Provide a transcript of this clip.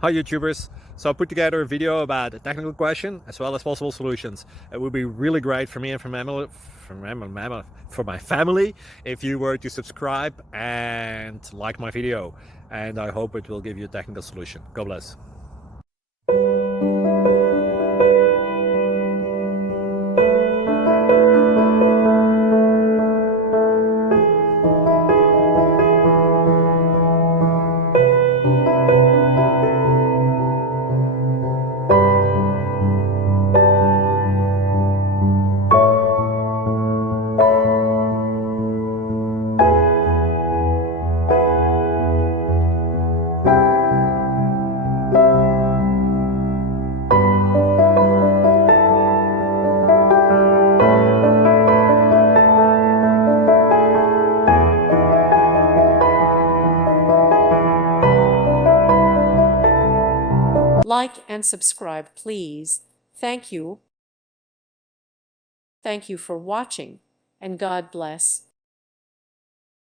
Hi YouTubers. So I put together a video about a technical question as well as possible solutions. It would be really great for me and for my family if you were to subscribe and like my video. And I hope it will give you a technical solution. God bless. Like and subscribe, please. Thank you. Thank you for watching, and God bless.